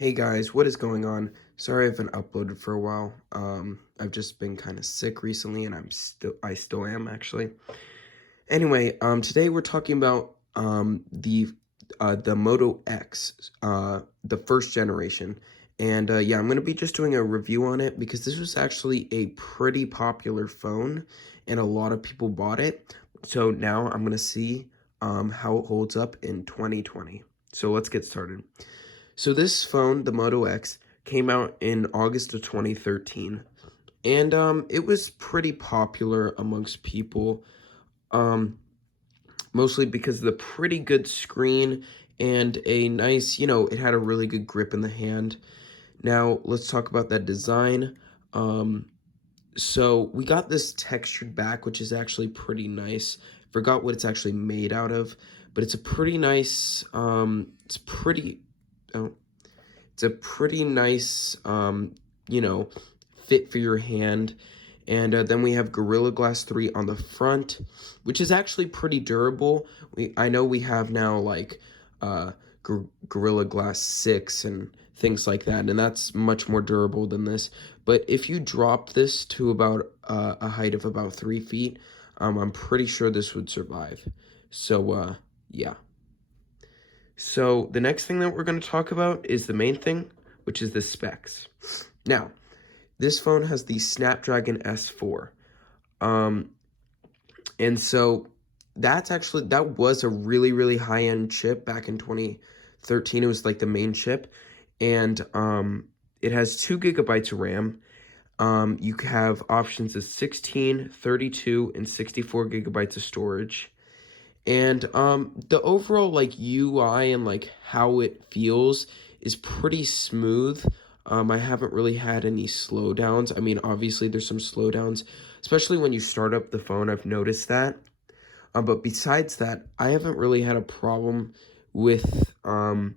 Hey guys, what is going on? Sorry I haven't uploaded for a while. I've just been kind of sick recently and I still am actually. Anyway, today we're talking about the Moto X, the first generation. And yeah, I'm gonna be just doing a review on it because this was actually a pretty popular phone and a lot of people bought it. So now I'm gonna see how it holds up in 2020. So let's get started. So this phone, the Moto X, came out in August of 2013, and it was pretty popular amongst people, um, mostly because of the pretty good screen and a nice, it had a really good grip in the hand. Now, let's talk about that design. Um, so we got this textured back, which is actually pretty nice. Forgot what it's actually made out of, but it's a pretty nice, oh, it's a pretty nice, fit for your hand. And then we have Gorilla Glass 3 on the front, which is actually pretty durable. I know we have now like Gorilla Glass 6 and things like that, and that's much more durable than this. But if you drop this to about a height of about 3 feet, I'm pretty sure this would survive. So, yeah. So the next thing that we're going to talk about is the main thing, which is the specs. Now, this phone has the Snapdragon S4. Um, and so that was a really, really high-end chip back in 2013. It was like the main chip. And it has 2 gigabytes of RAM. You have options of 16, 32, and 64 gigabytes of storage. And the overall like UI and like how it feels is pretty smooth. I haven't really had any slowdowns. I mean, obviously there's some slowdowns, especially when you start up the phone. I've noticed that. But besides that, I haven't really had a problem with any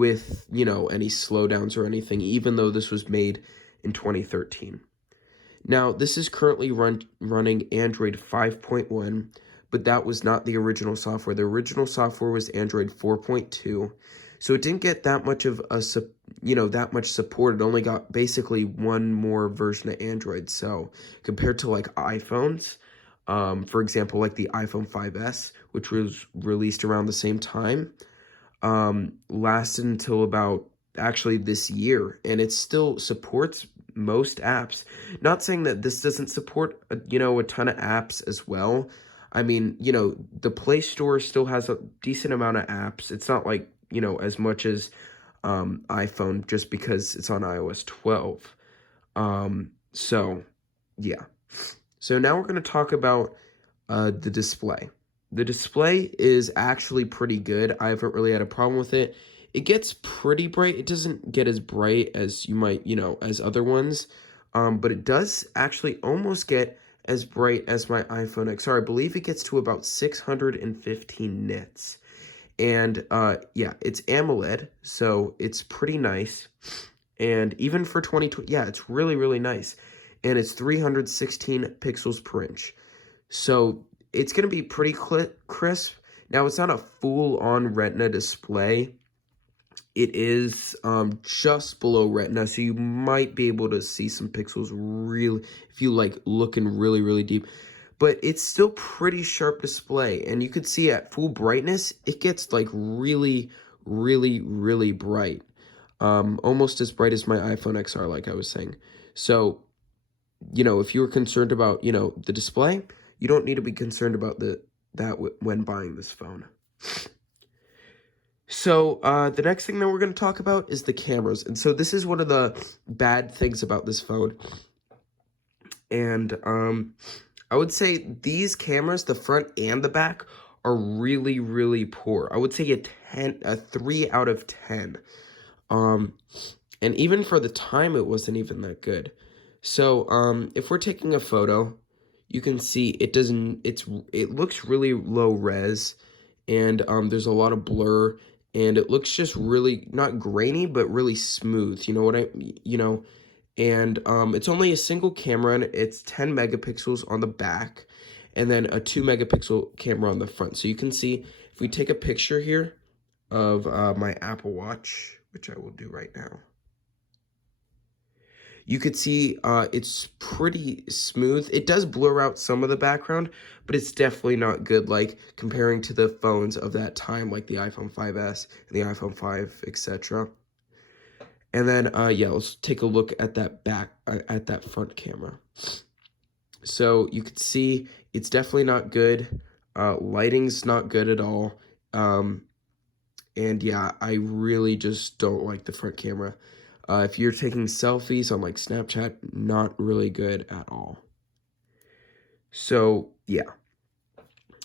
slowdowns or anything, even though this was made in 2013. Now, this is currently running Android 5.1, but that was not the original software. The original software was Android 4.2, so it didn't get that much of that much support. It only got basically one more version of Android. So compared to like iPhones, for example, like the iPhone 5S, which was released around the same time, lasted until about actually this year, and it still supports most apps. Not saying that this doesn't support a ton of apps as well. I mean, the Play Store still has a decent amount of apps. It's not like, as much as iPhone, just because it's on iOS 12. So yeah. So now we're going to talk about the display. The display is actually pretty good. I haven't really had a problem with it. It gets pretty bright. It doesn't get as bright as you might, as other ones. But it does actually almost get as bright as my iPhone XR. I believe it gets to about 615 nits. And yeah, it's AMOLED, so it's pretty nice. And even for 2020, yeah, it's really, really nice. And it's 316 pixels per inch. So it's going to be pretty crisp. Now, it's not a full-on Retina display. It is just below Retina, so you might be able to see some pixels really, if you like looking really, really deep. But it's still pretty sharp display, and you could see at full brightness, it gets like really, really, really bright. Almost as bright as my iPhone XR, like I was saying. So, if you were concerned about, the display, you don't need to be concerned about that when buying this phone. So, the next thing that we're going to talk about is the cameras. And so this is one of the bad things about this phone. And I would say these cameras, the front and the back, are really, really poor. I would say a 3 out of 10. And even for the time, it wasn't even that good. So, if we're taking a photo, you can see it looks really low res, and there's a lot of blur, and it looks just really not grainy, but really smooth. And it's only a single camera, and it's 10 megapixels on the back, and then a 2 megapixel camera on the front. So you can see if we take a picture here, of my Apple Watch, which I will do right now. You could see it's pretty smooth. It does blur out some of the background, but it's definitely not good, like comparing to the phones of that time, like the iPhone 5S and the iPhone 5, etc. And then, yeah, let's take a look at that at that front camera. So you could see it's definitely not good. Lighting's not good at all. And yeah, I really just don't like the front camera. If you're taking selfies on like Snapchat, not really good at all. So yeah.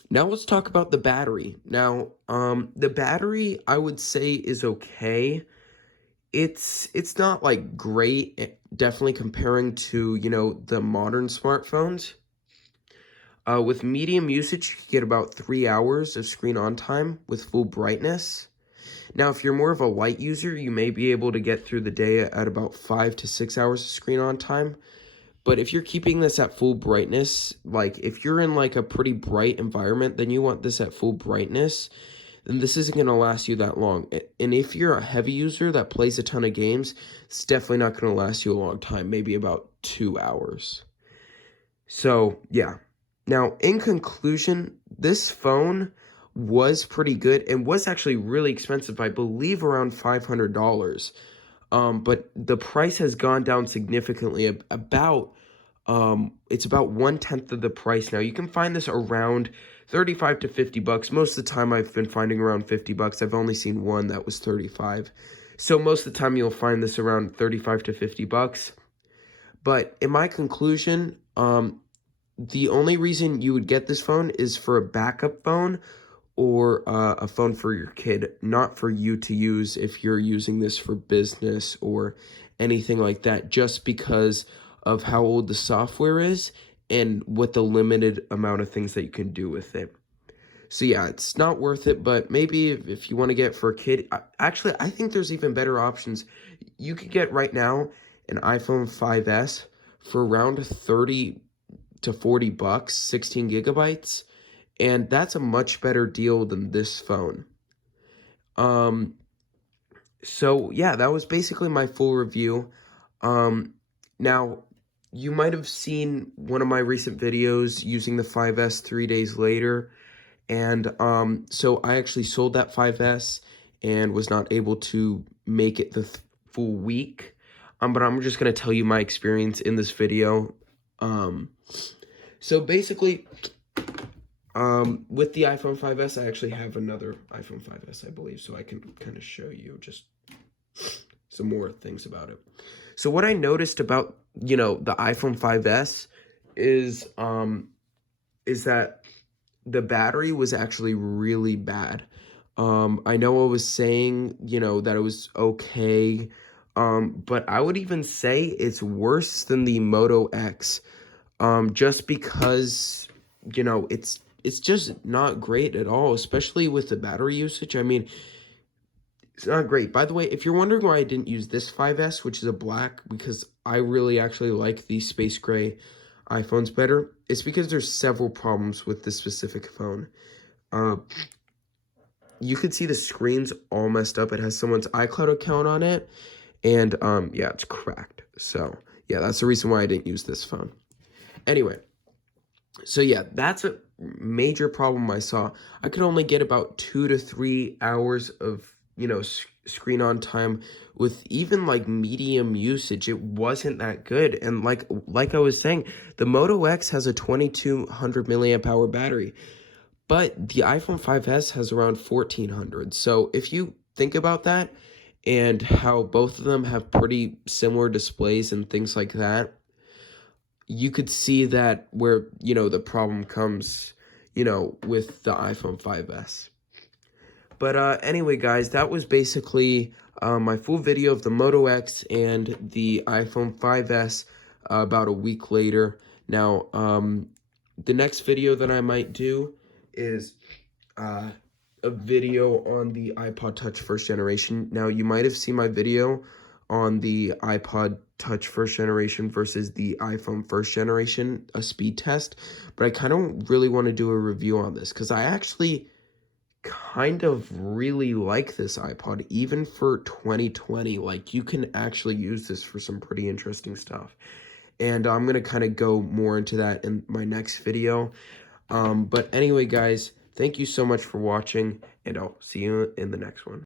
Now let's talk about the battery. Now, the battery I would say is okay. It's not like great, definitely comparing to, you know, the modern smartphones. With medium usage, you can get about 3 hours of screen on time with full brightness. Now, if you're more of a light user, you may be able to get through the day at about 5 to 6 hours of screen on time. But if you're keeping this at full brightness, like if you're in like a pretty bright environment, then you want this at full brightness, then this isn't going to last you that long. And if you're a heavy user that plays a ton of games, it's definitely not going to last you a long time, maybe about 2 hours. So, yeah. Now, in conclusion, this phone was pretty good and was actually really expensive, I believe around $500. But the price has gone down significantly, about it's about 1/10 of the price now. You can find this around 35 to 50 bucks. Most of the time I've been finding around 50 bucks. I've only seen one that was 35. So most of the time you'll find this around 35 to 50 bucks. But in my conclusion, the only reason you would get this phone is for a backup phone or a phone for your kid, not for you to use if you're using this for business or anything like that, just because of how old the software is and what the limited amount of things that you can do with it. So yeah, it's not worth it, but maybe if you want to get it for a kid, actually, I think there's even better options. You could get right now an iPhone 5S for around 30 to 40 bucks, 16 gigabytes. And that's a much better deal than this phone. So yeah, that was basically my full review. Now, you might have seen one of my recent videos using the 5S 3 days later. And so I actually sold that 5S and was not able to make it the full week. But I'm just going to tell you my experience in this video. So basically, with the iPhone 5S, I actually have another iPhone 5S, I believe, so I can kind of show you just some more things about it. So what I noticed about, you know, the iPhone 5S is that the battery was actually really bad. I know I was saying, you know, that it was okay, but I would even say it's worse than the Moto X, just because, you know, it's just not great at all, especially with the battery usage. I mean, it's not great. By the way, if you're wondering why I didn't use this 5S, which is a black, because I really actually like the space gray iPhones better, it's because there's several problems with this specific phone. You could see the screen's all messed up. It has someone's iCloud account on it, and yeah, it's cracked. So yeah, that's the reason why I didn't use this phone. Anyway, so yeah, that's a major problem I saw. I could only get about 2 to 3 hours of, you know, screen on time with even like medium usage. It wasn't that good. And like I was saying, the Moto X has a 2200 milliamp hour battery, but the iPhone 5S has around 1400. So if you think about that and how both of them have pretty similar displays and things like that, you could see that where, you know, the problem comes, you know, with the iPhone 5S. But anyway, guys, that was basically my full video of the Moto X and the iPhone 5S about a week later. Now, the next video that I might do is a video on the iPod Touch first generation. Now, you might have seen my video on the iPod Touch first generation versus the iPhone first generation, a speed test, but I kind of really want to do a review on this because I actually kind of really like this iPod, even for 2020. Like, you can actually use this for some pretty interesting stuff. And I'm going to kind of go more into that in my next video. But anyway, guys, thank you so much for watching, and I'll see you in the next one.